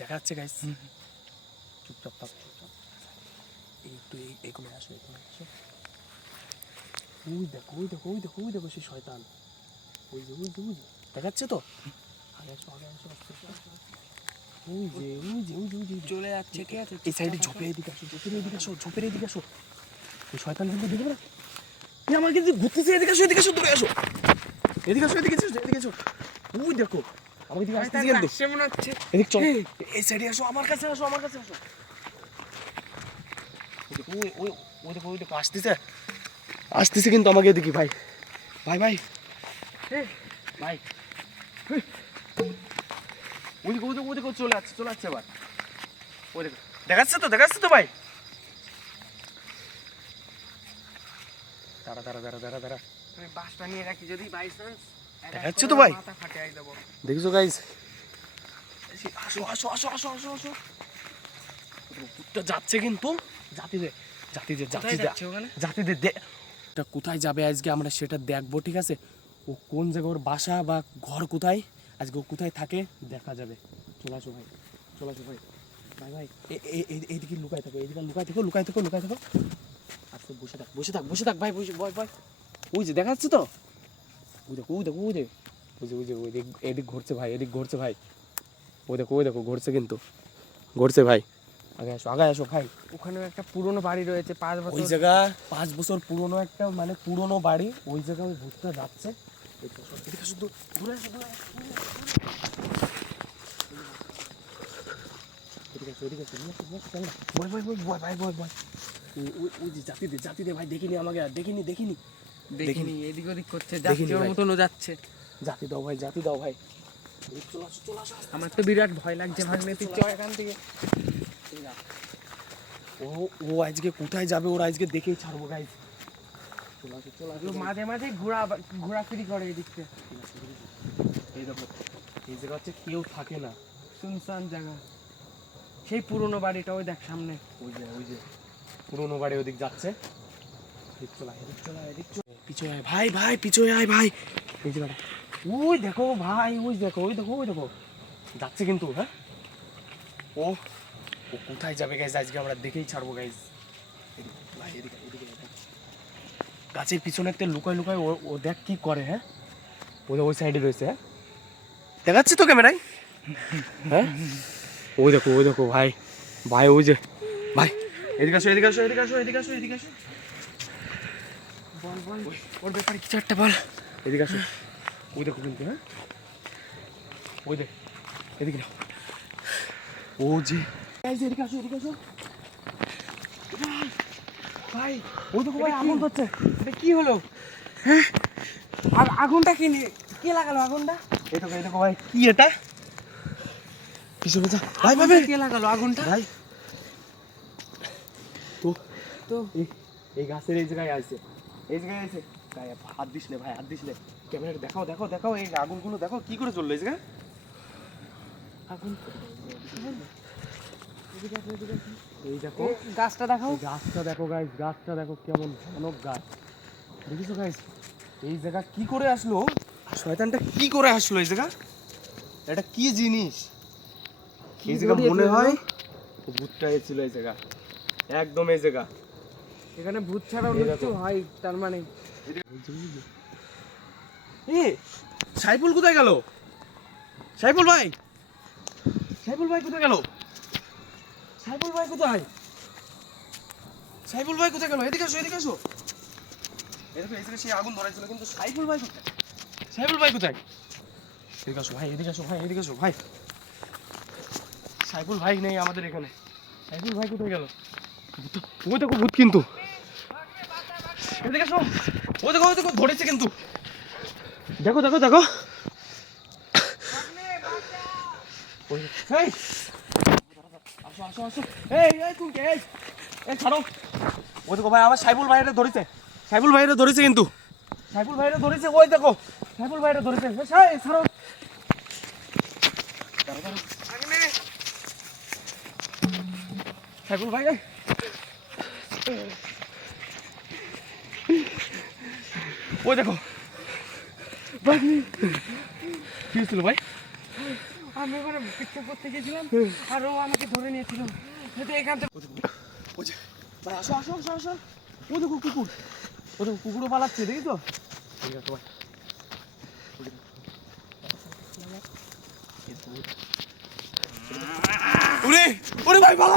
দেখা যাচ্ছে গাইস। চুপচাপ থাক, চুপচাপ। একটু এখানে আসো, এখানে আসো। ওই দেখো, ওই দেখো, ওই দেখো, ওই দেখো সেই শয়তান। ওই যে, ওই যে, ওই যে, দেখা যাচ্ছে তো? আগে আসো, আগে আসো, আস্তে আস্তে, আস্তে আস্তে। ওই যে, ওই যে, ওই যে, ওই যে, চলে যাচ্ছে, ঠিক আছে? এই সাইডে ঝোপের এদিকে আসো, ঝোপের এদিকে আসো, ঝোপের এদিকে আসো। এই শয়তান কিন্তু দেখবে না? এই আমার কিন্তু ঘুরতেছে, এদিকে আসো, এদিকে আসো, দূরে আসো। এদিকে আসো, এদিকে আসো, এদিকে আসো। ওই দেখো, আমাকে দিকে আসতেছে কিন্তু। আসছে মনে হচ্ছে। এদিক চল, এই সাইডে আসো, আমার কাছে আসো, আমার কাছে আসো। ওই ওই ওই দেখো, ওই দেখো আসতেছে, আসতেছে কিন্তু আমাকে এদিকে। ভাই ভাই ভাই ভাই, ওই দেখো, ওই দেখো, ওই দেখো, চলে আসছে, চলে আসছে আবার। ওই দেখো, দেখাচ্ছে তো, দেখাচ্ছে তো ভাই। দাঁড়া দাঁড়া দাঁড়া দাঁড়া দাঁড়া, আমি বাসটা নিয়ে রাখি, যদি বাই চান্স দেখাচ্ছে তো ভাই। মাথা ফাটিয়ে দেবো। দেখছো গাইস, আসো আসো আসো আসো আসো আসো। কুত্তা যাচ্ছে কিন্তু, জাতিদের জাতিদের কোথায় জাতিদের যাচ্ছে ওখানে? জাতিদের এটা কোথায় যাবে আজকে আমরা সেটা দেখবো, ঠিক আছে? ও কোন জায়গায়, ওর বাসা বা ঘর কোথায়, আজকে ও কোথায় থাকে দেখা যাবে। চলে আসো ভাই, চলে আসো ভাই। ভাই ভাই এইদিকে লুকাই থাকো, এইদিকে লুকাই থাকো, লুকাই থাকো, লুকাই থাকো। আচ্ছা বসে থাক, বসে থাক, বসে থাক ভাই, বসে ভয় ভয়। ওই যে দেখা যাচ্ছে তো, ওই দেখো, ওই দেখো, ওই যে, ওই যে, ওই যে, ওই দিক, এদিক ঘুরছে ভাই, এদিক ঘুরছে ভাই। ওই দেখো, ওই দেখো ঘুরছে কিন্তু, ঘুরছে ভাই। আগে আসো, আগে আসো ভাই। ওখানে একটা পুরনো বাড়ি রয়েছে, 5 বছর। ওই জায়গা 5 বছর পুরনো একটা, মানে পুরনো বাড়ি, ওই জায়গায় ওই ভূতটা যাচ্ছে। এদিকে আসো, দূরে আসো, দূরে আসো, এদিকে আসো, এদিকে আসো, চল না। ভয় ভয় ভয় ভয় ভাই, ভয় ভয়। ওই যে জাতিদের, জাতিদের ভাই, দেখিনি আমাকে, আর দেখিনি, দেখিনি, দেখিনি, এদিক ওদিক করছে, দেখিনি যাচ্ছে ওর ভাই। মতনও যাচ্ছে। জাতি দাও ভাই, জাতি দাও ভাই। চলে আসো, চলে আসো। আমার তো বিরাট ভয় লাগছে ভাগ্নে, তুই চ এখান থেকে। ও ও আজকে কোথায় যাবে, ওরা আজকে দেখেই ছাড়বো গাইজ। চলে আসো, চলে আসো। ও মাঝে মাঝে ঘোরাফেরি করে এদিকতে। এই দেখো, এই জায়গা হচ্ছে কেউ থাকে না, শুনশান জায়গা। সেই পুরনো বাড়িটা ওই দেখ সামনে। ওই যে, ওই যে পুরোনো বাড়ি ওদিক যাচ্ছে। এদিক চলা, এদিক চলা, এদিক চলা। পিছনে আয় ভাই, ভাই পিছনে আয় ভাই। এই যে দাঁড়া। ওই দেখো ভাই, ওই দেখো, ওই দেখো, ওই দেখো যাচ্ছে কিন্তু। হ্যাঁ, ও ও কোথায় যাবে গাইজ, আজকে আমরা দেখেই ছাড়বো গাইজ। ভাই এদিকে, এদিকে দেখ। গাছের পিছনে একটা লুকায় লুকায় ও দেখ কি করে। হ্যাঁ, ওই সাইডে রয়েছে। হ্যাঁ, দেখাচ্ছে তো ক্যামেরায়। হ্যাঁ, ওই দেখো, ওই দেখো ভাই, ভাই ওই যে, ভাই এদিকে আসো, এদিকে আসো, এদিকে আসো, এদিকে আসো, এদিকে আসো। বল বল, ওর ব্যাপারে কিছু একটা বল। এদিকে আসো, ওই দেখো কিন্তু। হ্যাঁ, ওই দেখ, এদিকে নাও। ও যে গাইস, এদিকে আসো, এদিকে আসো ভাই। ওই দেখো ভাই, আগুন ধরছে। এটা কি হলো? হ্যাঁ, আর আগুনটা কে লাগালো আগুনটা? এই দেখো ভাই, কি এটা? পিছনে যা ভাই, ভাই ভাই, কে লাগালো আগুনটা? ভাই তো তো এই গাছের এই জায়গায় আছে, এই জায়গায় আছে। গায়ে হাত দিস না ভাই, হাত দিস না। ক্যামেরা দেখাও, দেখাও, দেখাও, এই আগুনগুলো দেখো কি করে চললো এই জায়গায়। আগুন, এই দেখো, গাছটা দেখাও। এই গাছটা দেখো গাইস, গাছটা দেখো কেমন ভয়ানক গাছ। দেখিছো গাইস, এই জায়গা কি করে আসলো, শয়তানটা কি করে আসলো এই জায়গা? এটা কি জিনিস? এই জায়গা মনে হয় ভূতটা এসেছিল এই জায়গা, একদম এই জায়গা। এখানে ভূত ছাড়াও এই দেখো। কিছু হয়, তার মানে। এ সাইফুল কোথায় গেল? সাইফুল ভাই, সাইফুল ভাই কোথায় গেল? সাইফুল ভাই কোথায়? সাইফুল ভাই কোথায় গেল? এদিকে আসো, এদিকে আসো। এদিকে, এদিকে সেই আগুন ধরাইছিল কিন্তু সাইফুল ভাই কোথায়? সাইফুল ভাই কোথায়? এদিকে আসো ভাই, এদিকে আসো ভাই, এদিকে আসো ভাই। সাইফুল ভাই নেই আমাদের এখানে। সাইফুল ভাই কোথায় গেল? ওই দেখো ভূত কিন্তু। এদিকে আসো। ওই দেখো, ওই দেখো ধরেছে কিন্তু। দেখো দেখো দেখো। ওই, এই আসো আসো আসো। এই তুমি কে? এই ছাড়ো। ওই দেখো ভাই, আমার সাইফুল ভাইরা ধরেছে। সাইফুল ভাইরা ধরেছে কিন্তু। সাইফুল ভাইরা ধরেছে, ওই দেখো। সাইফুল ভাইরা ধরেছে। এই ছাড়ো। সাইফুল ভাই, ওই দেখো। কি হয়েছিল ভাই? আর আমি এবারে পিকচার করতে গেছিলাম আর ও আমাকে ধরে নিয়েছিল যাতে এখান থেকে ভাই আসো আসো আসো আসো ও দেখো কুকুর ও দেখো কুকুরও পালাচ্ছে দেখি তো ঠিক আছে ভাই ওরে ওরে ভাই পালা